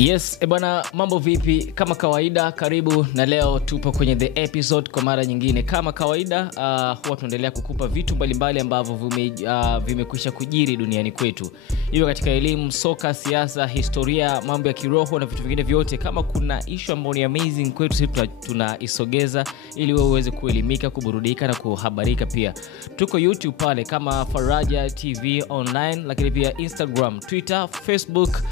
Yes, bwana, mambo vipi? Kama kawaida, karibu na leo tupo kwenye the episode kwa mara nyingine. Kama kawaida, huwa tunaendelea kukupa vitu mbalimbali ambavyo vimekwisha kujiri duniani kwetu. Hiyo katika elimu, soka, siasa, historia, mambo ya kiroho na vitu vingine vyote. Kama kuna issue ambayo ni amazing kwetu, sisi tunaisogeza ili wewe uweze kuelimika, kuburudika na kuhabarika pia. Tuko YouTube pale kama Faraja TV Online, lakini pia Instagram, Twitter, Facebook,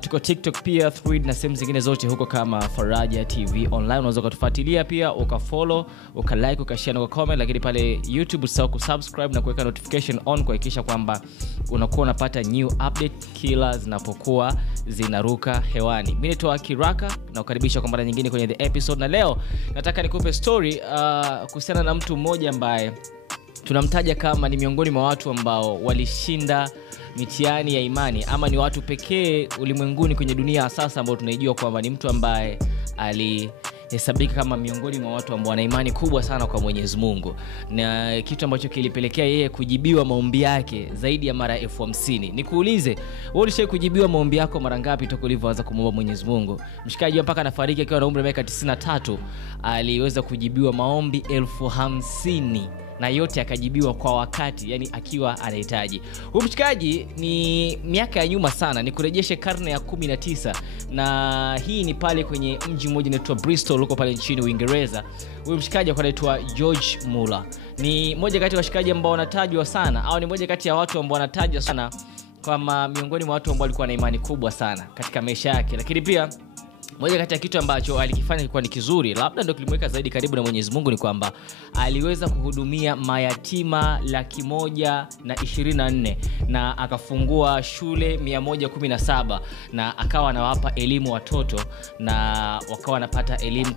tuko TikTok pia, Thread na sehemu zingine zote huko kama Faraja TV Online. Unaweza kutufuatilia pia, ukafollow, ukalike, ukashare na ukacomment. Lakini pale YouTube usisahau kusubscribe na kuweka notification on kuhakikisha kwamba unakuwa unapata new update kila zinapokuwa zinaruka hewani. Mimi ni Toa Kiraka na kukaribisha kwa mara nyingine kwenye the episode. Na leo nataka nikupe story kuhusiana na mtu mmoja ambaye tunamtaja kama ni miongoni mwa watu ambao walishinda mitihani ya imani, ama ni watu pekee ulimwenguni kwenye dunia sasa ambao tunaijua kwamba ni mtu ambaye alihesabika kama miongoni mwa watu ambao wana imani kubwa sana kwa Mwenyezi Mungu, na kitu ambacho kilipelekea yeye kujibiwa maombi yake zaidi ya mara 50,000. Nikuulize, wewe ulishawahi kujibiwa maombi yako mara ngapi toka ulivyoanza kumuomba Mwenyezi Mungu? Mshikaji mpaka anafariki akiwa na umri wa miaka 93 aliweza kujibiwa maombi 50,000 na yote akajibiwa kwa wakati, yani akiwa anahitaji. Huyu mshikaji ni miaka ya nyuma sana, ni kurejeshe karne ya 19, na hii ni pale kwenye mji mmoja unaitwa Bristol huko pale nchini Uingereza. Huyu mshikaji anaitwa George Muller. Ni mmoja kati ya washikaji ambao wanatajwa sana, au ni mmoja kati ya watu ambao wanatajwa sana kama miongoni mwa watu ambao walikuwa na imani kubwa sana katika maisha yake. Lakini pia moja kati ya kitu ambacho alikifanya kilikuwa ni kizuri, labda ndio kilimweka zaidi karibu na Mwenyezi Mungu, ni kwamba aliweza kuhudumia mayatima 124 na akafungua shule 117 na akawa anawapa elimu watoto, na wakawa wanapata elimu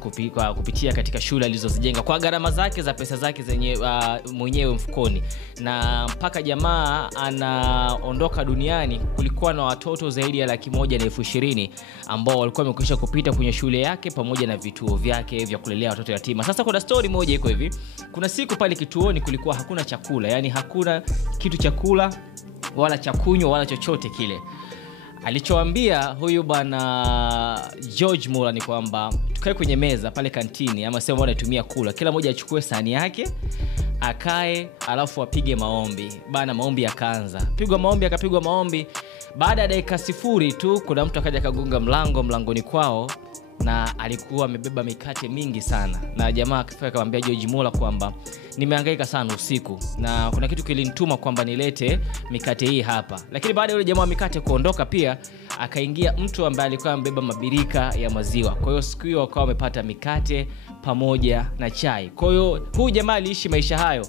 kupitia katika shule alizozijenga kwa gharama zake za pesa zake zenye mwenyewe mfukoni. Na mpaka jamaa anaondoka duniani kulikuwa na watoto zaidi ya 120,000 ambao walikuwa wamekwisha kupita kwenye shule yake pamoja na vituo vyake vya kulelea watoto yatima. Sasa kuna story moja iko hivi. Kuna siku pale kituoni kulikuwa hakuna chakula, yani hakuna kitu chakula wala chakunywa wala chochote kile. Alichoambia huyu bwana George Muller ni kwamba tukae kwenye meza pale kantini ama sehemu wanatumia kula, kila mmoja achukue sahani yake, akae, alafu apige maombi. Bana, maombi yakaanza. Akapigwa maombi. Baada ya dakika 0 tu kuna mtu akaja kagonga mlangoni kwao, na alikuwa amebeba mikate mingi sana. Na jamaa akafika akamwambia George Muller kwamba nimehangaika sana usiku na kuna kitu kilinituma kwamba nilete mikate hii hapa. Lakini baada ya yule jamaa mikate kuondoka, pia akaingia mtu ambaye alikuwa amebeba mabirika ya maziwa. Kwa hiyo siku hiyo wakawa wamepata mikate pamoja na chai. Kwa hiyo huyu jamaa aliishi maisha hayo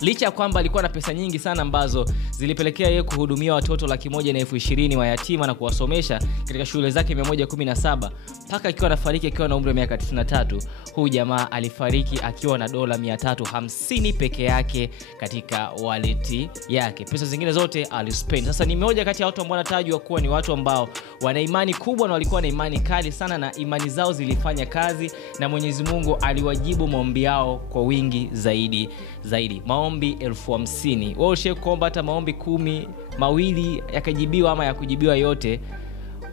licha kwamba alikuwa na pesa nyingi sana ambazo zilipelekea yeye kuhudumia watoto 120,000 wa yatima na kuwasomesha katika shule zake 117 mpaka akiwa anafariki akiwa na umri wa miaka 93. Huyu jamaa alifariki akiwa na dola 350 peke yake katika wallet yake. Pesa zingine zote alispend. Sasa ni mmoja kati ya watu ambao wanatajwa kuwa ni watu ambao wana imani kubwa na walikuwa na imani kali sana, na imani zao zilifanya kazi na Mwenyezi Mungu aliwajibu maombi yao kwa wingi zaidi. Maombi 50,000. Wewe ushawahi kuomba hata maombi 10, 2 yakajibiwa ama yakujibiwa yote?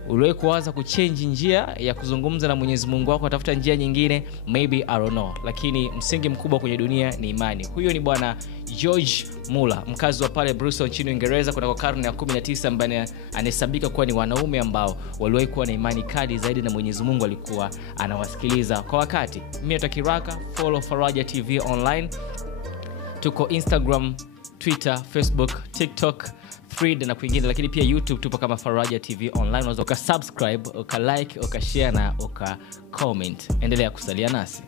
Uliwahi kuanza kuchange njia ya kuzungumza na Mwenyezi Mungu wako, atafuta njia nyingine? Maybe, I don't know. Lakini msingi mkubwa kwenye dunia ni imani. Huyo ni bwana George Muller, mkazi wa pale Bristol nchini Uingereza kwa karne ya 19, ambaye anahesabika kuwa ni wanaume ambao waliwahi kuwa na imani kali zaidi na Mwenyezi Mungu alikuwa anawasikiliza kwa wakati. Mimi Toa Kiraka, follow Faraja TV Online. Tuko Instagram, Twitter, Facebook, TikTok, Thread na kwingine, lakini pia YouTube tupo kama Faraja TV Online. Unaweza ukasubscribe, ukalike, ukashare na ukacomment. Endelea kusalia nasi.